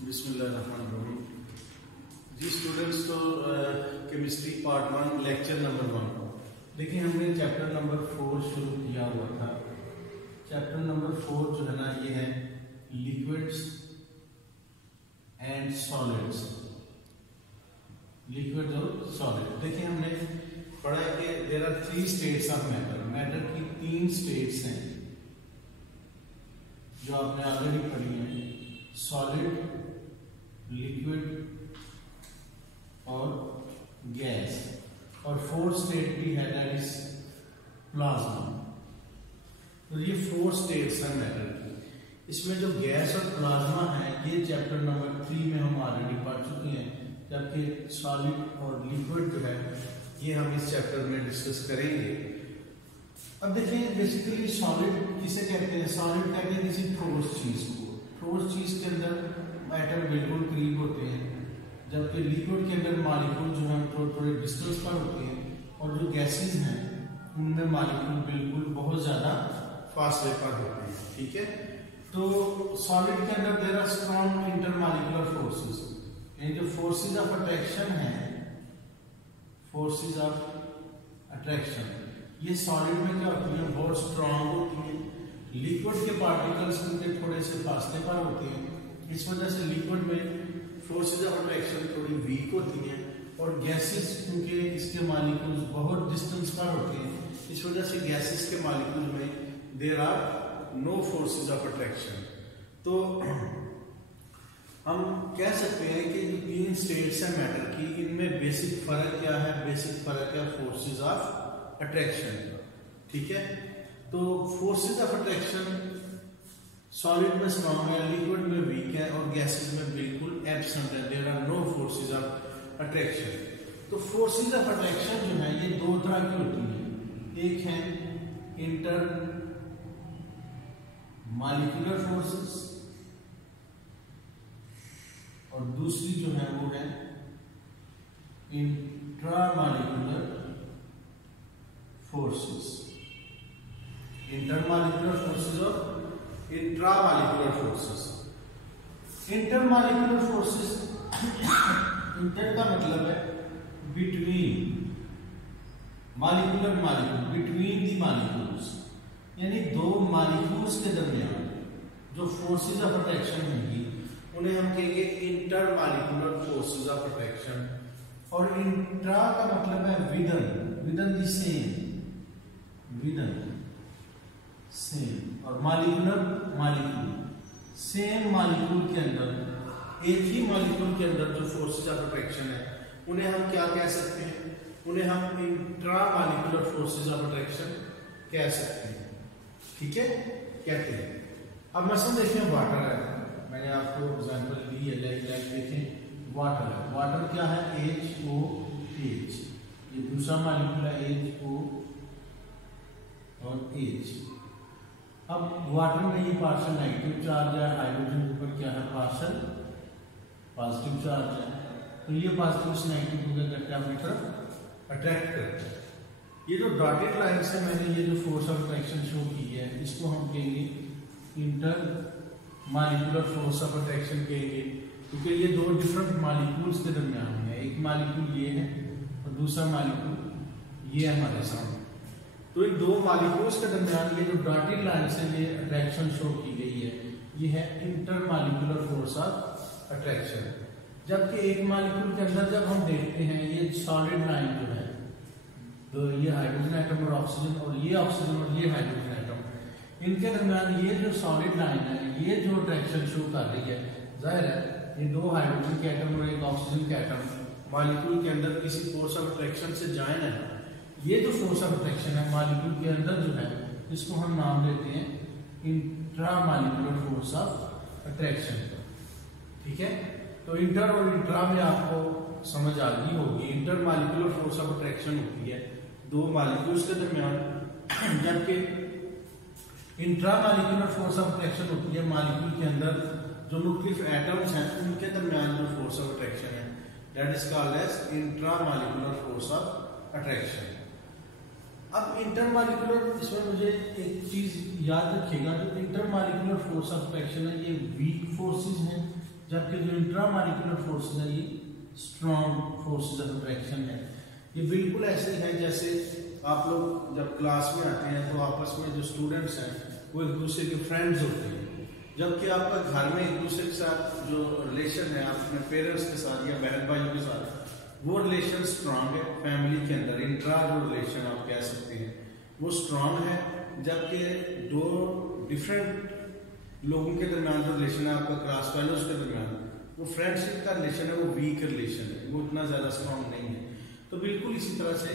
बिस्मिल्लाहिर्रहमानिर्रहीम। जी स्टूडेंट्स, तो chemistry part 1 lecture number 1 देखिए, हमने चैप्टर नंबर 4 शुरू किया हुआ था। चैप्टर नंबर 4 जो है ना, ये है लिक्विड्स एंड सॉलिड्स। लिक्विड और सॉलिड। देखिए, हमने पढ़ा है कि there are 3 states of matter. Matter की 3 स्टेट्स हैं जो आपने ऑलरेडी पढ़ी है, सॉलिड, लिक्विड और गैस। और 4th स्टेट भी है, दैट इज प्लाज्मा। तो ये 4 स्टेट्स हैं मैटर की। इसमें जो गैस और प्लाज्मा है, ये चैप्टर नंबर 3 में हम ऑलरेडी पढ़ चुके हैं, जबकि सॉलिड और लिक्विड जो है ये हम इस चैप्टर में डिस्कस करेंगे। अब देखें, बेसिकली सॉलिड किसे कहते हैं? सॉलिड कहते हैं किसी ठोस चीज को। ठोस चीज के अंदर एटम बिल्कुल करीब होते हैं, जबकि लिक्विड के अंदर मॉलिक्यूल जो है थोड़े थोड़े डिस्टेंस पर होते हैं, और जो गैसेस हैं उनमें मॉलिक्यूल बिल्कुल बहुत ज्यादा फासले पर होते हैं। ठीक है, तो सॉलिड के अंदर there are strong intermolecular forces. यानी जो फोर्सेस ऑफ अट्रैक्शन है, फोर्सेस ऑफ अट्रैक्शन, ये सॉलिड में क्या होती है? बहुत स्ट्रॉन्ग होती है। लिक्विड के पार्टिकल्स उनके थोड़े से फासले पर होते हैं, इस वजह से लिक्विड में फोर्सेस ऑफ अट्रैक्शन थोड़ी वीक होती हैं, और गैसेस क्योंकि इसके मॉलिक्यूल्स बहुत डिस्टेंस पर होते हैं, इस वजह से गैसेस के मॉलिक्यूल में there are no forces of attraction. तो हम कह सकते हैं कि जो 3 स्टेट्स हैं मैटर की, इनमें बेसिक फर्क क्या है? बेसिक फर्क है फोर्सेस ऑफ अट्रैक्शन। ठीक है, तो फोर्सेस ऑफ अट्रैक्शन सॉलिड में स्ट्रॉन्ग है, लिक्विड में वीक है, और गैसेस में बिल्कुल एब्सेंट है। There are no forces of attraction. तो फोर्सेस ऑफ अट्रैक्शन जो है ये 2 तरह की होती है। एक है इंटर मॉलिक्यूलर फोर्सेस, और दूसरी जो है वो है इंट्रामॉलिक्यूलर फोर्सेस। इंटरमॉलिक्यूलर फोर्सेस और intramolecular forces. Intermolecular forces, inter का मतलब है between, molecular molecule, between the molecules, यानी 2 मॉलिक्यूल्स के दरमियान जो फोर्सेस ऑफ अट्रैक्शन होंगी उन्हें हम कहेंगे इंटरमॉलिक्यूलर फोर्सेस ऑफ अट्रैक्शन। और इंट्रा का मतलब है within, within the same, within same, और मॉलिक्यूलर मॉलिक्यूल, सेम मॉलिक्यूल के अंदर, एक ही मॉलिक्यूल के अंदर जो फोर्सेस ऑफ अट्रैक्शन है उन्हें हम क्या कह सकते हैं? उन्हें हम इंट्रामॉलिक्यूलर फोर्सेस ऑफ अट्रैक्शन कह सकते हैं। ठीक है, कहते हैं। अब मसलन देखें, वाटर है, मैंने आपको एग्जांपल दी है, लाइक देखें वाटर है। वाटर क्या है? HOH, ये दूसरा मॉलिक्यूल है HO और H। अब वाटर में ये पार्शियल नेगेटिव चार्ज है, हाइड्रोजन के ऊपर क्या है? पार्शियल पॉजिटिव चार्ज है। तो ये पॉजिटिव से नेगेटिव को क्या करते हैं? अपनी तरफ अट्रैक्ट करते हैं। ये जो डॉटेड लाइन से मैंने ये जो फोर्स ऑफ अट्रैक्शन शो की है, इसको हम कहेंगे inter molecular force of attraction कहेंगे, क्योंकि ये 2 डिफरेंट मॉलिक्यूल्स के दरमियान है। एक मॉलिक्यूल ये है और दूसरा मॉलिक्यूल ये है हमारे सामने। तो इन 2 मॉलिक्यूल्स के दरमियान ये जो डॉटेड लाइन से ये अट्रैक्शन शो की गई है, ये है inter molecular force of attraction. जबकि एक मॉलिक्यूल के अंदर जब हम देखते हैं, ये सॉलिड लाइन जो है, तो ये हाइड्रोजन एटम और ऑक्सीजन, और ये ऑक्सीजन और ये हाइड्रोजन एटम, इनके दरमियान ये जो सॉलिड लाइन है, ये जो अट्रैक्शन शो कर रही है, जाहिर है ये 2 हाइड्रोजन के एटम और एक ऑक्सीजन के एटम मॉलिक्यूल के अंदर किसी फोर्स ऑफ अट्रैक्शन से ज्वाइन है। ये जो फोर्स ऑफ अट्रैक्शन है मॉलिक्यूल के अंदर जो है, इसको हम नाम देते हैं इंट्रामॉलिक्यूलर फोर्स ऑफ अट्रैक्शन। ठीक है, तो इंटर और इंट्रा में आपको समझ आ गई होगी। इंटरमॉलिक्यूलर फोर्स ऑफ अट्रैक्शन होती है 2 मॉलिक्यूल्स के दरमियान, जबकि इंट्रामॉलिक्यूलर फोर्स ऑफ अट्रैक्शन होती है मॉलिक्यूल के अंदर जो मुख्तलिफ एटम्स हैं उनके दरमियान जो फोर्स ऑफ अट्रैक्शन है, that is called as intramolecular force of attraction. अब इंटरमॉलिक्यूलर, इसमें मुझे एक चीज याद रखिएगा, जो इंटरमॉलिक्यूलर फोर्स ऑफ अट्रैक्शन है ये वीक फोर्सेस हैं, जबकि जो इंट्रामॉलिक्यूलर फोर्सेस है ये स्ट्रॉन्ग फोर्सेस ऑफ अट्रैक्शन है। ये बिल्कुल ऐसे हैं जैसे आप लोग जब क्लास में आते हैं तो आपस में जो स्टूडेंट्स हैं वो एक दूसरे के फ्रेंड्स होते हैं, जबकि आपका घर में एक दूसरे के साथ जो रिलेशन है अपने पेरेंट्स के साथ या बहन भाइयों के साथ वो रिलेशन स्ट्रांग है। फैमिली के अंदर इंट्रा जो रिलेशन आप कह सकते हैं वो स्ट्रांग है, जबकि दो डिफरेंट लोगों के दरमियान जो रिलेशन है आपका क्लास फेलोज के दरमियान वो फ्रेंडशिप का रिलेशन है वो वीक रिलेशन है, वो उतना ज़्यादा स्ट्रांग नहीं है। तो बिल्कुल इसी तरह से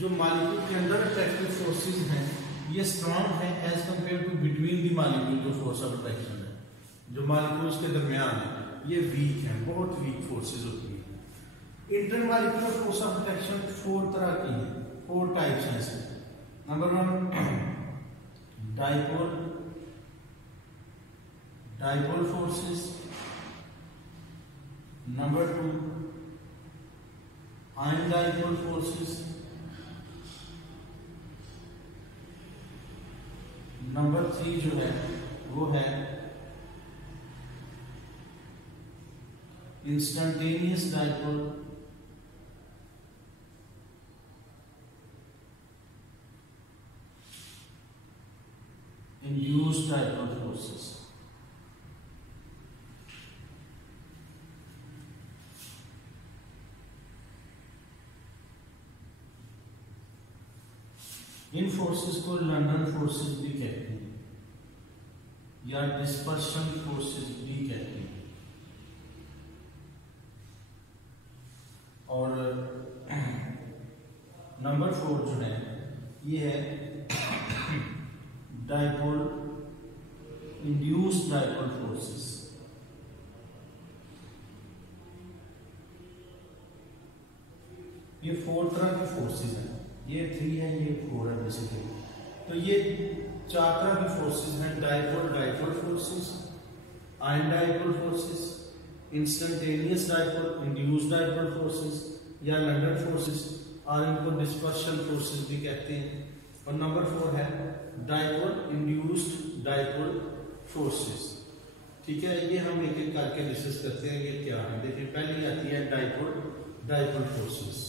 जो मॉलिक्यूल के अंदर अट्रैक्टिव फोर्सेस हैं ये स्ट्रांग है as compared to between the molecule जो फोर्स ऑफ अट्रैक्शन है, जो मॉलिक्यूल्स के दरमियान है ये वीक है, बहुत वीक फोर्सेस होती है। इंटरमॉलिक्यूलर फोर्स ऑफ अट्रैक्शन 4 तरह की है, 4 टाइप्स हैं इसमें। Number 1 dipole forces, number 2 ion dipole forces, number 3 जो है वो है instantaneous dipole, induced dipole forces. इन फोर्सेस को लंडन फोर्सेस भी कहते हैं या डिस्पर्शन फोर्सेस भी कहते हैं। और नंबर 4 जो है ये है डाइपोल इंड्यूस्ड डाइपोल फोर्सेस। ये 4 तरह के फोर्सेस हैं, ये 3 है ये 4 है बेसिकली। तो ये 4 तरह की फोर्सेस हैं, dipole forces, ion dipole forces, instantaneous dipole, induced dipole forces या लंडन फोर्सेस, और इनको डिस्पर्शन फोर्सेस भी कहते हैं। और नंबर 4 है डाइपोल इंड्यूस्ड डाइपोल फोर्सेस। ठीक है, ये हम एक एक करके डिस्कस करते हैं ये क्या है। देखिए पहली आती है डाइपोल फोर्सेस।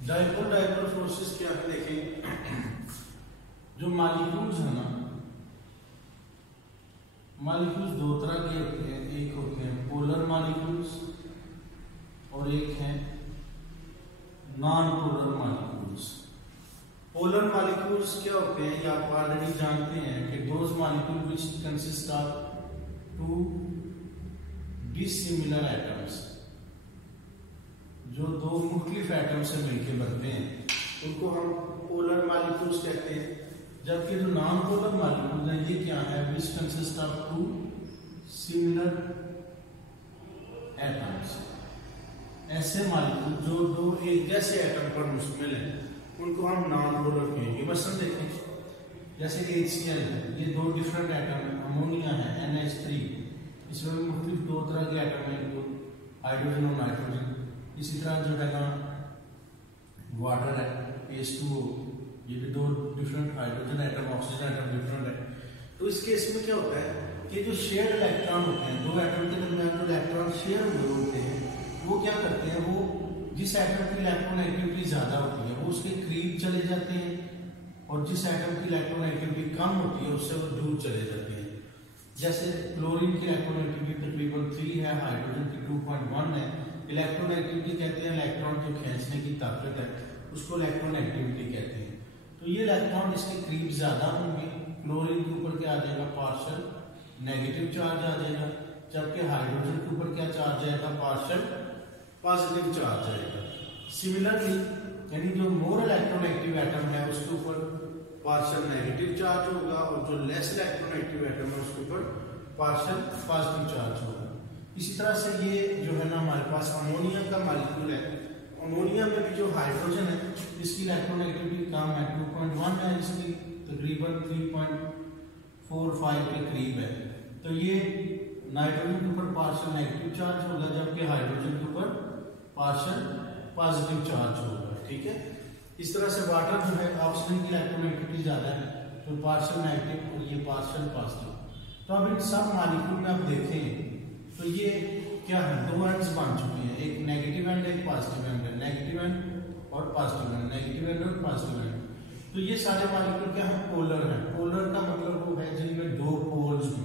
डाइपोल फोर्सेस क्या है देखें, जो मॉलिक्यूल्स है ना, मॉलिक्यूल्स 2 तरह के होते हैं, एक होते हैं पोलर मॉलिक्यूल्स और एक है non polar molecules. Polar molecules क्या होते हैं ये आप ऑलरेडी जानते हैं कि those molecule which consist of 2 dissimilar atoms, जो 2 मुख्तलिफ एटम से मिलकर बनते हैं उनको हम पोलर मॉलिक्यूल्स कहते हैं। जबकि जो नॉन पोलर मॉलिक्यूल्स हैं ये क्या है, which consist of 2 similar atoms. ऐसे मॉलिक्यूल जो 2 एक जैसे एटम पर मुश्तमिल हैं उनको हम नॉन पोलर कहेंगे। मसलन देखें जैसे HCl है, ये 2 डिफरेंट एटम है, अमोनिया है NH3, इसमें भी मुख्तलिफ 2 तरह के एटम हैं, हाइड्रोजन और नाइट्रोजन। इसी तरह जो है ना वाटर है H2O, ये भी 2 different hydrogen atom oxygen atom different है। तो इस केस में क्या होता है कि जो शेयर इलेक्ट्रॉन होते हैं, 2 एटम के दरमियान जो इलेक्ट्रॉन शेयर हुए होते हैं वो क्या करते हैं, वो जिस एटम की इलेक्ट्रोनेगेटिविटी ज़्यादा होती है वो उसके करीब चले जाते हैं, और जिस एटम की इलेक्ट्रोनेगेटिविटी कम होती है उससे वो दूर चले जाते हैं। जैसे क्लोरीन की इलेक्ट्रोनेगेटिविटी तकरीबन 3 है, हाइड्रोजन की 2.1 है। इलेक्ट्रोनेगेटिविटी कहते हैं इलेक्ट्रॉन जो खींचने की ताकत है उसको इलेक्ट्रोनेगेटिविटी कहते हैं। तो ये इलेक्ट्रॉन इसके करीब ज्यादा होंगे, क्लोरीन के ऊपर क्या आ जाएगा, पार्शियल नेगेटिव चार्ज आ जाएगा, जबकि हाइड्रोजन के ऊपर क्या चार्ज आएगा, पार्शियल पॉजिटिव चार्ज आएगा। सिमिलरली यानी जो मोर इलेक्ट्रोनेगेटिव एटम है उसके ऊपर पार्शियल नेगेटिव चार्ज होगा, और जो लेस इलेक्ट्रोनेगेटिव एटम है उसके ऊपर पार्शियल पॉजिटिव चार्ज होगा। इसी तरह से ये जो है ना हमारे पास अमोनिया का मॉलिक्यूल है, अमोनिया में भी जो हाइड्रोजन है इसकी इलेक्ट्रोनेगेटिविटी कम है, 2.1 है, इसकी तकरीबन 3.45 के करीब है। तो ये नाइट्रोजन के ऊपर पार्शियल नेगेटिव चार्ज होगा, जबकि हाइड्रोजन के ऊपर पार्शियल पॉजिटिव चार्ज होगा। ठीक है, इस तरह से वाटर जो है ऑक्सीजन की इलेक्ट्रोनेगेटिविटी ज्यादा है, तो पार्शियल नेगेटिव और ये पार्शियल पॉजिटिव। तो अब इन सब मॉलिक्यूल में आप देखें तो ये क्या है, दो एंड्स बन चुके हैं, एक नेगेटिव एंड एक पॉजिटिव एंड है, नेगेटिव एंड और पॉजिटिव एंड, नेगेटिव एंड और पॉजिटिव एंड। तो ये सारे मॉलिक्यूल क्या है, पोलर है। पोलर का मतलब वो है जिनमें दो पोल्स हो,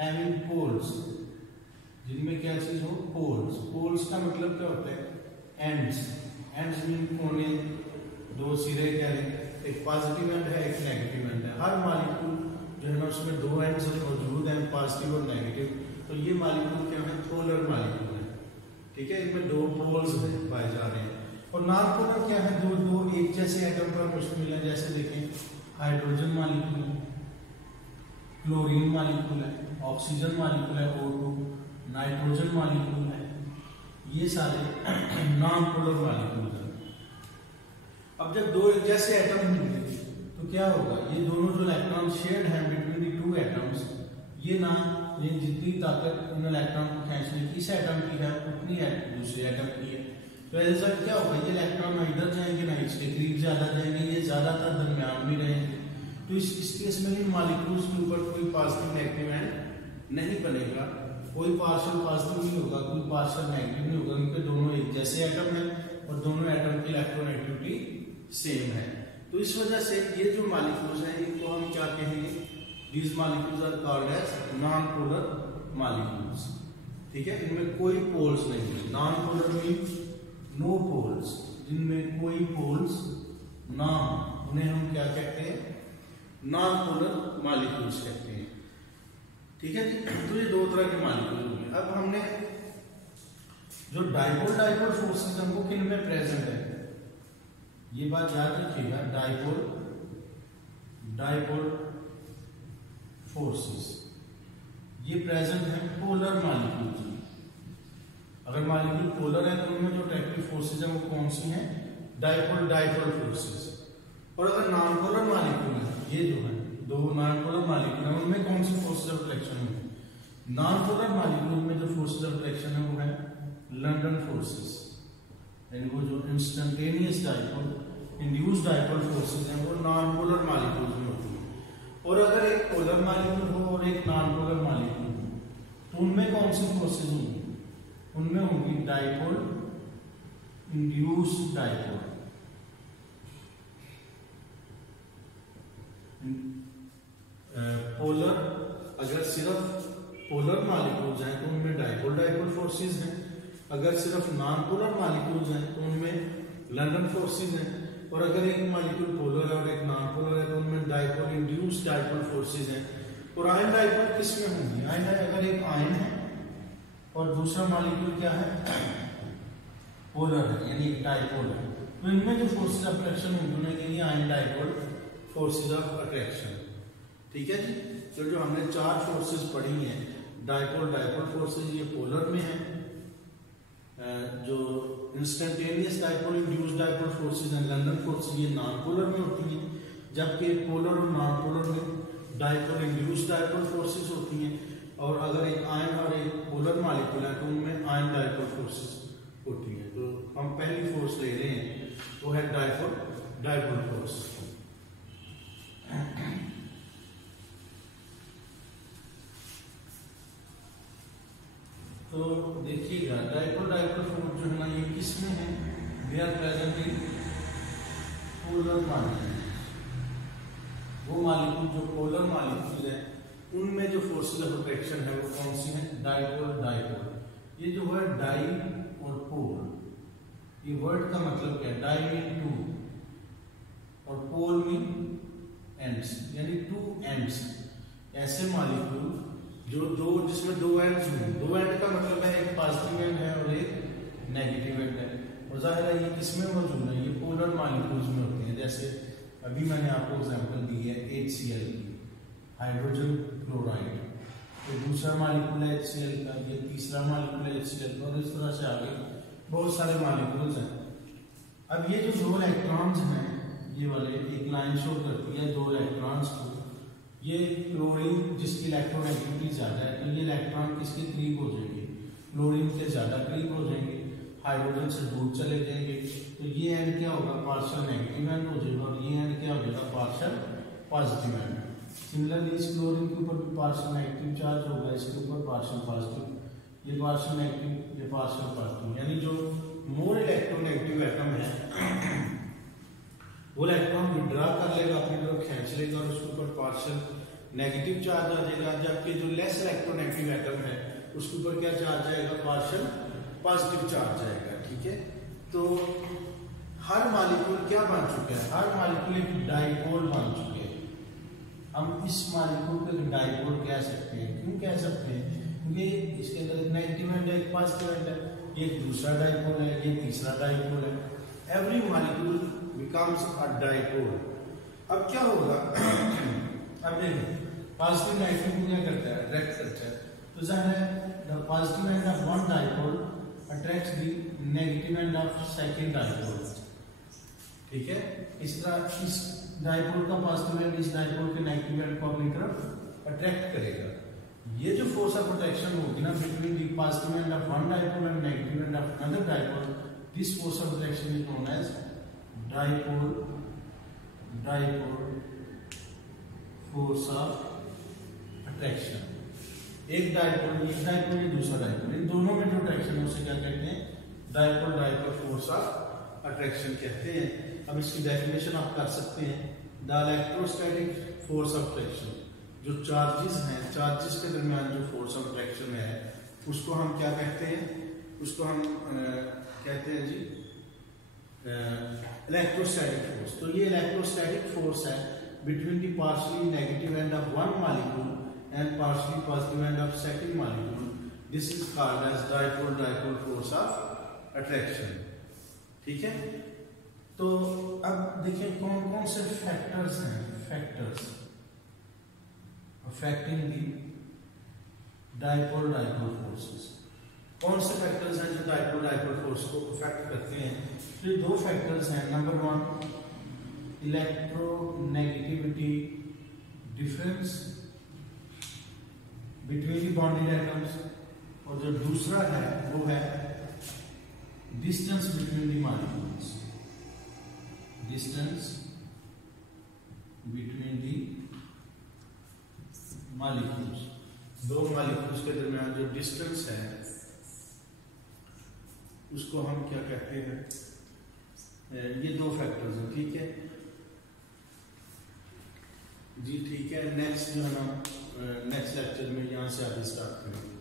हैविंग पोल्स, जिनमें क्या चीज हो, पोल्स। पोल्स का मतलब क्या होता है, एंड्स। एंड्स मीन कोने, दो सिरे कह रहे, एक पॉजिटिव एंड है एक नेगेटिव एंड है। हर मॉलिक्यूल जो है ना उसमें दो एंड्स मौजूद हैं, पॉजिटिव और नेगेटिव। तो ये मॉलिक्यूल क्या है, पोलर मॉलिक्यूल है। ठीक है, इनमें दो पोल्स पाए जा रहे हैं। और नॉन पोलर क्या है, दो एक जैसे एटम पर मुश्तमिल है। जैसे देखें, हाइड्रोजन मॉलिक्यूल है, क्लोरीन मॉलिक्यूल है, ऑक्सीजन मॉलिक्यूल है O2, नाइट्रोजन मॉलिक्यूल है, ये सारे नॉन पोलर मॉलिक्यूल है। अब जब दो एक जैसे एटम होंगे तो क्या होगा, ये दोनों जो इलेक्ट्रॉन शेयर्ड हैं बिटवीन द टू एटम्स, ये ना ये जितनी ताकत इन इलेक्ट्रॉन को खींचने की इस एटम की है उतनी दूसरे एटम की है। तो ऐसा क्या होगा, ये इलेक्ट्रॉन ना इधर जाएंगे ना इसके करीब ज्यादा जाएंगे, ये ज्यादातर दरमियान में रहेंगे। तो इस केस में इन मॉलिक्यूल्स के ऊपर कोई पॉजिटिव नेगेटिव एंड नहीं बनेगा, कोई पार्शियल पॉजिटिव नहीं होगा, कोई पार्शियल नेगेटिव नहीं होगा, क्योंकि दोनों एक जैसे एटम है और दोनों एटम की इलेक्ट्रोनेगेटिविटी सेम है। तो इस वजह से ये जो मॉलिक्यूल्स हैं इनको हम क्या कहेंगे, these molecules are called as non-polar molecules। ठीक है, इनमें कोई पोल्स नहीं है। non-polar means no poles, जिनमें कोई पोल्स ना हो उन्हें हम क्या कहते हैं, non-polar molecules कहते हैं। ठीक है जी, तो ये दो तरह के मॉलिक्यूल होंगे। अब हमने जो डाइपोल फोर्सेस हैं वो किन में प्रेजेंट है, ये बात याद रखिएगा। डाइपोल फोर्सेस ये प्रेजेंट है पोलर मॉलिक्यूल्स में। अगर मॉलिक्यूल पोलर है तो उनमें जो अट्रैक्टिव फोर्सेस है वो कौन सी हैं, डाइपोल फोर्सेस। और अगर नॉन पोलर मॉलिक्यूल है, ये जो है दो नॉन पोलर मॉलिक्यूल है, उनमें कौन सी फोर्सेस ऑफ अट्रैक्शन होंगे, नॉन पोलर मॉलिक्यूल में जो फोर्सेस ऑफ अट्रैक्शन है वो है लंडन फोर्सेस, यानी वो जो instantaneous dipole, induced dipole forces हैं वो नॉन पोलर मॉलिक्यूल्स में होती है। और अगर एक पोलर मॉलिक्यूल हो और एक नॉन पोलर मॉलिक्यूल हो तो उनमें कौन सी फोर्सेस होंगी, उनमें होंगी डाइपोल इंड्यूस्ड डाइपोल। पोलर अगर सिर्फ पोलर मॉलिक्यूल्स हैं तो उनमें डाइपोल फोर्सेस हैं, अगर सिर्फ नॉन पोलर मॉलिक्यूल्स हैं तो उनमें लंडन फोर्सेस हैं। और अगर एक मॉलिक्यूल पोलर है और एक नॉन पोलर है तो उनमें डाइपोल इंड्यूस्ड डाइपोल फोर्सेस हैं। और आयन डाइपोल किस में होंगी, आयन अगर एक आयन है और दूसरा मॉलिक्यूल क्या है, पोलर है, यानी एक डाइपोल है, तो इनमें जो फोर्सेस ऑफ अट्रैक्शन होंगी उन्हें कहेंगे ion dipole forces of attraction. ठीक है जी, तो जो हमने चार फोर्सेस पढ़ी हैं, डाइपोल फोर्सेस ये पोलर में है, जो instantaneous dipole induced dipole forces and London forces ये नॉन पोलर में होती हैं, जबकि पोलर और नॉन पोलर में डाइपोल इंड्यूस्ड डाइपोल फोर्सेस होती हैं। और अगर एक आयन और एक पोलर मॉलिक्यूल है तो उनमें आयन डाइपोल फोर्सेस होती हैं। तो हम पहली फोर्स ले रहे हैं वो है डाइपोल फोर्स। तो देखिएगा डाइपोल फोर्स जो है ना ये किसमें है, they are present in polar molecule. वो मॉलिक्यूल जो पोलर मॉलिक्यूल है उनमें जो फोर्सेस ऑफ अट्रैक्शन है वो कौन सी है, डाइपोल। ये जो वर्ड डाई और पोल, ये वर्ड का मतलब क्या है, डाई मीन टू और पोल मीन एंड्स, यानी टू एंड्स। ऐसे मॉलिक्यूल जो दो जिसमें दो एंड्स हों, दो एंड का मतलब है एक पॉजिटिव एंड है और एक नेगेटिव एंड है। और जाहिर है ये किसमें मौजूद है, ये पोलर मॉलिक्यूल्स में होते हैं। जैसे अभी मैंने आपको एग्जांपल दी है HCl की, हाइड्रोजन क्लोराइड, तो दूसरा मॉलिक्यूल है HCl का, ये तीसरा मॉलिक्यूल है HCl का, और इस तरह से आगे बहुत सारे मॉलिक्यूल्स हैं अब ये जो दो इलेक्ट्रॉन्स हैं, ये वाले एक लाइन शो करती है दो इलेक्ट्रॉन्स को। ये क्लोरीन जिसकी इलेक्ट्रोनेगेटिविटी ज्यादा है, तो ये इलेक्ट्रॉन किसके करीब हो जाएंगे, क्लोरीन के ज्यादा करीब हो जाएंगे, हाइड्रोजन से दूर चले जाएंगे। तो ये एंड क्या होगा, पार्शियल नेगेटिव एंड हो जाएगा, और ये एंड क्या हो जाएगा, पार्शियल पॉजिटिव एंड। सिमिलरली इस क्लोरीन के ऊपर भी पार्शियल नेगेटिव चार्ज होगा, इसके ऊपर पार्शियल पॉजिटिव, ये पार्शियल नेगेटिव, ये पार्शियल पॉजिटिव। यानी जो मोर इलेक्ट्रोनेगेटिव एटम है वो इलेक्ट्रॉन विड्रॉ कर लेगा, अपनी तरफ खींच लेगा और उसके ऊपर पार्शियल नेगेटिव चार्ज आ जाएगा। जबकि जो लेस इलेक्ट्रोनेगेटिव एटम है उसके ऊपर क्या चार्ज आएगा, पार्शियल पॉजिटिव चार्ज आएगा। ठीक है, तो हर मॉलिक्यूल क्या बन चुका है, हर मॉलिक्यूल एक डाइपोल बन चुके हैं। हम इस मॉलिक्यूल को एक डाइपोल कह सकते हैं। क्यों कह सकते हैं, क्योंकि इसके अंदर एक नेगेटिव एंड एक पॉजिटिव एंड है, ये दूसरा डाइपोल है, ये तीसरा डाइपोल है। Every molecule becomes a dipole. अब क्या होगा अब देखिए पॉजिटिव नेगेटिव को क्या करता है, अट्रैक्ट करता है। तो जाहिर है the positive end of one dipole attracts the negative end of second dipole. ठीक है, इस तरह इस डाइपोल का पॉजिटिव एंड इस डाइपोल के नेगेटिव एंड को अपनी तरफ अट्रैक्ट करेगा। ये जो फोर्स ऑफ अट्रैक्शन होगी ना between the positive end of one dipole and negative end of another dipole, this force of attraction is known as dipole force of attraction. एक डाइपोल ये दूसरा डाइपोल, इन दोनों में जो अट्रैक्शन है उसे क्या कहते हैं, डाइपोल फोर्स ऑफ अट्रैक्शन कहते हैं। अब इसकी डेफिनेशन आप कर सकते हैं, the electrostatic force of attraction, जो चार्जेस हैं, चार्जेस के दरमियान जो फोर्स ऑफ अट्रैक्शन है उसको हम क्या कहते हैं, उसको हम कहते हैं जी इलेक्ट्रोस्टैटिक फोर्स। तो ये इलेक्ट्रोस्टैटिक फोर्स है between the partially negative end of one molecule and partially positive end of second molecule. This is called as dipole force of attraction. ठीक है, तो अब देखिए कौन कौन से फैक्टर्स हैं, फैक्टर्स अफेक्टिंग दी डाइपोल फोर्सेस। कौन से फैक्टर्स हैं जो डाइपोल फोर्स को अफेक्ट करते हैं? तो दो फैक्टर्स हैं। Number one electronegativity difference between the bonded atoms, और जो दूसरा है वो है distance between the molecules, distance between the molecules. दो मॉलिक्यूल्स के दरमियान जो डिस्टेंस है उसको हम क्या कहते हैं, ये दो फैक्टर्स हैं। ठीक है जी, ठीक है। नेक्स्ट जो है ना नेक्स्ट लेक्चर में यहाँ से आगे स्टार्ट करेंगे।